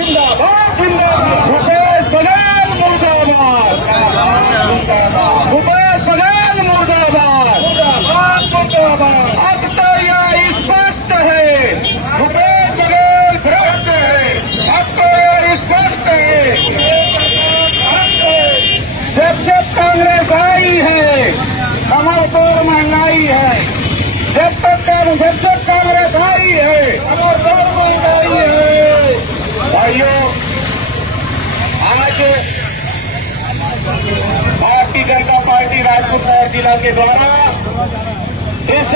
जिंदाबाद जिंदाबाद भूपेश बघेल मुर्दाबाद, भूपेश बघेल मुर्दाबाद, मुर्दाबाद। अब तो यह स्पष्ट है भूपेश बघेल भ्रष्ट है, अब तो यह स्पष्ट है। जब कांग्रेस आई है कमर तोड़ महंगाई है, जब कांग्रेस आई है कमर तोड़ महंगाई है। भाइयों, आज भारतीय जनता पार्टी राजपूत नगर जिला के द्वारा इस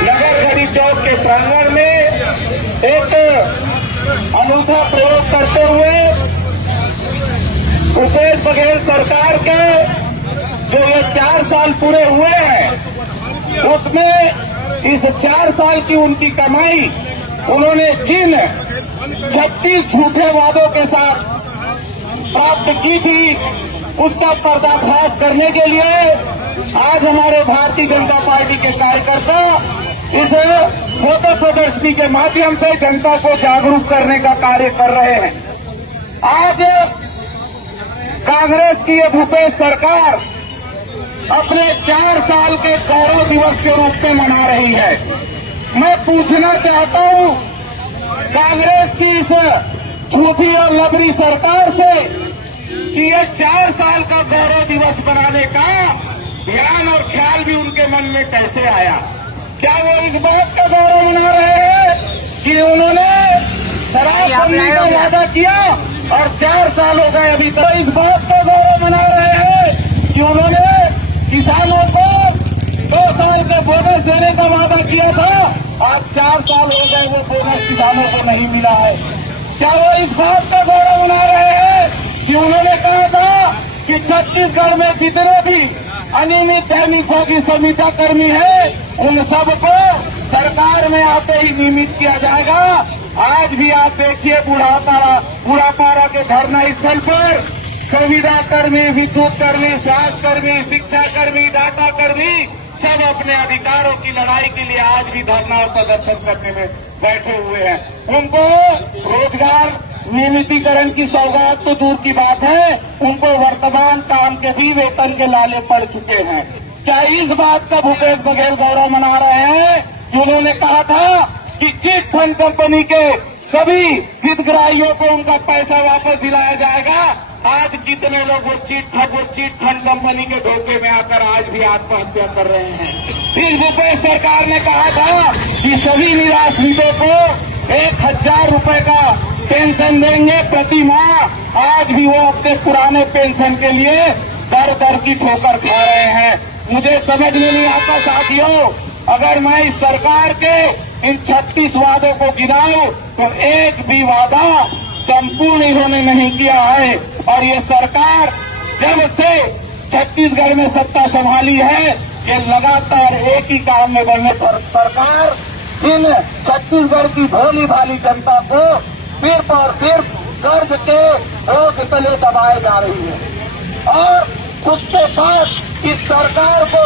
नगर घड़ी चौक के प्रांगण में एक अनूठा प्रयोग करते हुए भूपेश बघेल सरकार के जो ये 4 साल पूरे हुए हैं, उसमें इस 4 साल की उनकी कमाई उन्होंने जिन 36 झूठे वादों के साथ प्राप्त की थी, उसका पर्दाफाश करने के लिए आज हमारे भारतीय जनता पार्टी के कार्यकर्ता इस फोटो प्रदर्शनी के माध्यम से जनता को जागरूक करने का कार्य कर रहे हैं। आज कांग्रेस की ये भूपेश सरकार अपने 4 साल के गौरव दिवस के रूप में मना रही है। मैं पूछना चाहता हूं कांग्रेस की इस झूठी और लबरी सरकार से कि ये 4 साल का गौरव दिवस बनाने का ध्यान और ख्याल भी उनके मन में कैसे आया। क्या वो इस बात का गौरव मना रहे हैं कि उन्होंने शराबबंदी का वादा किया और 4 साल हो गए अभी तक? इस बात का गौरव मना रहे हैं कि उन्होंने किसानों को 2 साल का बोनस देने का वादा किया था, आज 4 साल हो गए वो बोनस किसानों को नहीं मिला है। क्या वो इस बात का गौरव मना रहे हैं कि उन्होंने कहा था कि छत्तीसगढ़ में जितने भी अनियमित दैनिकों की संविदा कर्मी है उन सबको सरकार में आते ही नियमित किया जाएगा। आज भी आप देखिए बुढ़ापारा के धरना स्थल पर संविदा कर्मी, विद्युत कर्मी, स्वास्थ्य कर्मी, शिक्षा कर्मी, डाटा कर्मी सब अपने अधिकारों की लड़ाई के लिए आज भी धरना और प्रदर्शन करने में बैठे हुए हैं। उनको रोजगार नियमितीकरण की सौगात तो दूर की बात है, उनको वर्तमान काम के भी वेतन के लाले पड़ चुके हैं। क्या इस बात का भूपेश बघेल गौरव मना रहे हैं कि उन्होंने कहा था कि चिट फंड कंपनी के सभी हितग्राहियों को उनका पैसा वापस दिलाया जाएगा? आज कितने लोग वो चिट फंड कंपनी के धोखे में आकर आज भी आत्महत्या कर रहे हैं। फिर भूपेश सरकार ने कहा था कि सभी निराश्रितों को 1000 रुपए का पेंशन देंगे प्रति माह। आज भी वो अपने पुराने पेंशन के लिए दर की ठोकर खा रहे हैं। मुझे समझ में नहीं आता साथियों, अगर मैं इस सरकार के इन 36 वादों को गिनाऊं तो एक भी वादा संपूर्ण इन्होंने नहीं किया है। और ये सरकार जब से छत्तीसगढ़ में सत्ता संभाली है, ये लगातार एक ही काम में बनने पर सरकार इन छत्तीसगढ़ की भोली भाली जनता को सिर्फ और सिर्फ कर्ज के बोझ तले दबाए जा रही है। और उसके बाद इस सरकार को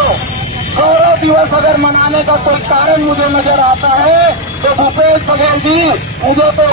गौरव दिवस अगर मनाने का कोई कारण मुझे नजर आता है तो भूपेश बघेल जी, मुझे तो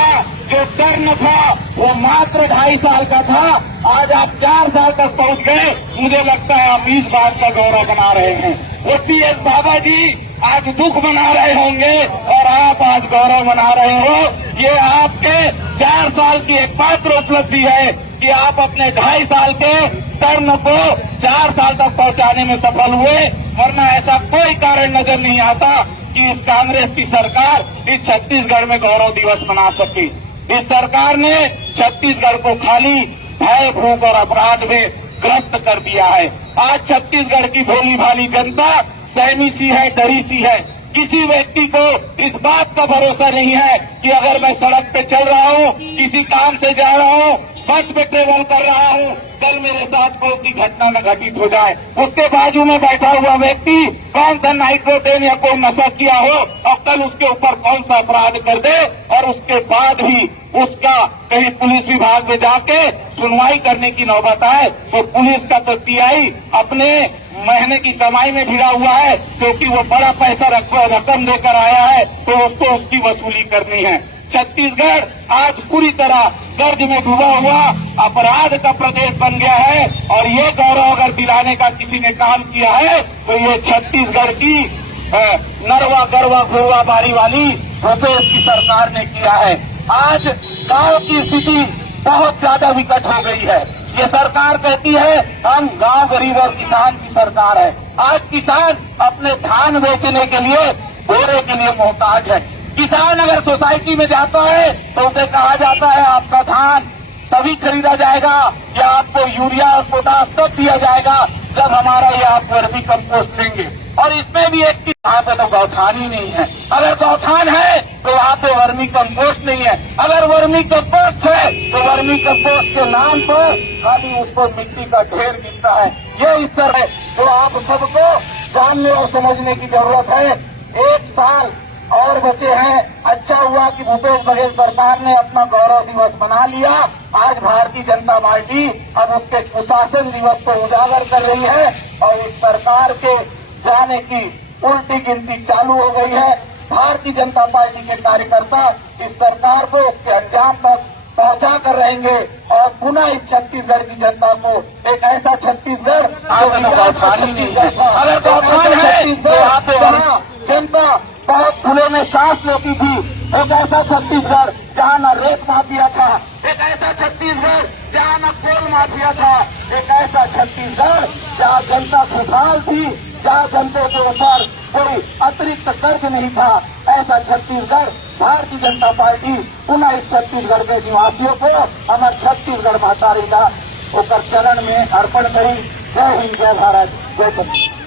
जो टर्न था वो मात्र 2.5 साल का था, आज आप 4 साल तक पहुंच गए। मुझे लगता है आप इस बात का गौरव बना रहे हैं। वो PS बाबा जी आज दुख मना रहे होंगे और आप आज गौरव मना रहे हो। ये आपके 4 साल की एकमात्र उपलब्धि है कि आप अपने 2.5 साल के टर्न को 4 साल तक पहुंचाने में सफल हुए, वरना ऐसा कोई कारण नजर नहीं आता कि इस कांग्रेस की सरकार इस छत्तीसगढ़ में गौरव दिवस मना सकी। इस सरकार ने छत्तीसगढ़ को खाली भय, भूख और अपराध में ग्रस्त कर दिया है। आज छत्तीसगढ़ की भोली भाली जनता सहमी सी है, डरी सी है। किसी व्यक्ति को इस बात का भरोसा नहीं है कि अगर मैं सड़क पे चल रहा हूँ, किसी काम से जा रहा हूँ, बस में ट्रेवल कर रहा हूँ, कल मेरे साथ कौन सी घटना न घटित हो जाए। उसके बाजू में बैठा हुआ व्यक्ति कौन सा नाइट्रोटेन या कोई नशा किया हो और कल उसके ऊपर कौन सा अपराध कर दे और उसके बाद भी उसका कहीं पुलिस विभाग में जाके सुनवाई करने की नौबत आए तो पुलिस का तो टीआई अपने महीने की कमाई में भिड़ा हुआ है, क्योंकि वो बड़ा पैसा रकम देकर आया है तो उसको उसकी वसूली करनी है। छत्तीसगढ़ आज पूरी तरह कर्ज में डूबा हुआ अपराध का प्रदेश बन गया है। और ये गौरव अगर दिलाने का किसी ने काम किया है तो ये छत्तीसगढ़ की नरवा गरवा घुरवा बारी वाली भूपेश की सरकार ने किया है। आज गांव की स्थिति बहुत ज्यादा विकट हो गई है। ये सरकार कहती है हम गांव गरीब और किसान की सरकार है। आज किसान अपने धान बेचने के लिए बोरे के लिए मोहताज है। किसान अगर सोसाइटी में जाता है तो उसे कहा जाता है आपका धान तभी खरीदा जाएगा या आपको यूरिया और पोटास तब दिया जाएगा जब हमारा ये आप वर्मी कंपोस्ट देंगे। और इसमें भी एक वहाँ पे तो गौठान ही नहीं है। अगर गौठान है तो वहाँ पे वर्मी कंपोस्ट नहीं है। अगर वर्मी कंपोस्ट है तो वर्मी कंपोस्ट के नाम पर खाली उस पर मिट्टी का ढेर गिरता है। ये इस तरह है तो आप सबको जानने और समझने की जरूरत है। एक साल और बचे हैं। अच्छा हुआ कि भूपेश बघेल सरकार ने अपना गौरव दिवस मना लिया। आज भारतीय जनता पार्टी अब उसके कुशासन दिवस को उजागर कर रही है और इस सरकार के जाने की उल्टी गिनती चालू हो गई है। भारतीय जनता पार्टी के कार्यकर्ता इस सरकार को उसके अंजाम तक पहुंचा कर रहेंगे और पुनः इस छत्तीसगढ़ की जनता को एक ऐसा छत्तीसगढ़ गौठान ही नहीं है। अगर गौठान है तो यहाँ पे वहाँ जनता बहुत खुले में सांस लेती थी। एक ऐसा छत्तीसगढ़ जहाँ न रेत माफिया था, एक ऐसा छत्तीसगढ़ जहाँ न कोल माफिया था, एक ऐसा छत्तीसगढ़ जहाँ जनता खुशहाल थी, जहाँ जनता के ऊपर कोई अतिरिक्त कर्ज नहीं था। ऐसा छत्तीसगढ़ भारतीय जनता पार्टी पुनः इस छत्तीसगढ़ के निवासियों को हमारे छत्तीसगढ़ माता का होकर चरण में अर्पण करी। जय हिंद, जय भारत, जय छत्तीसगढ़।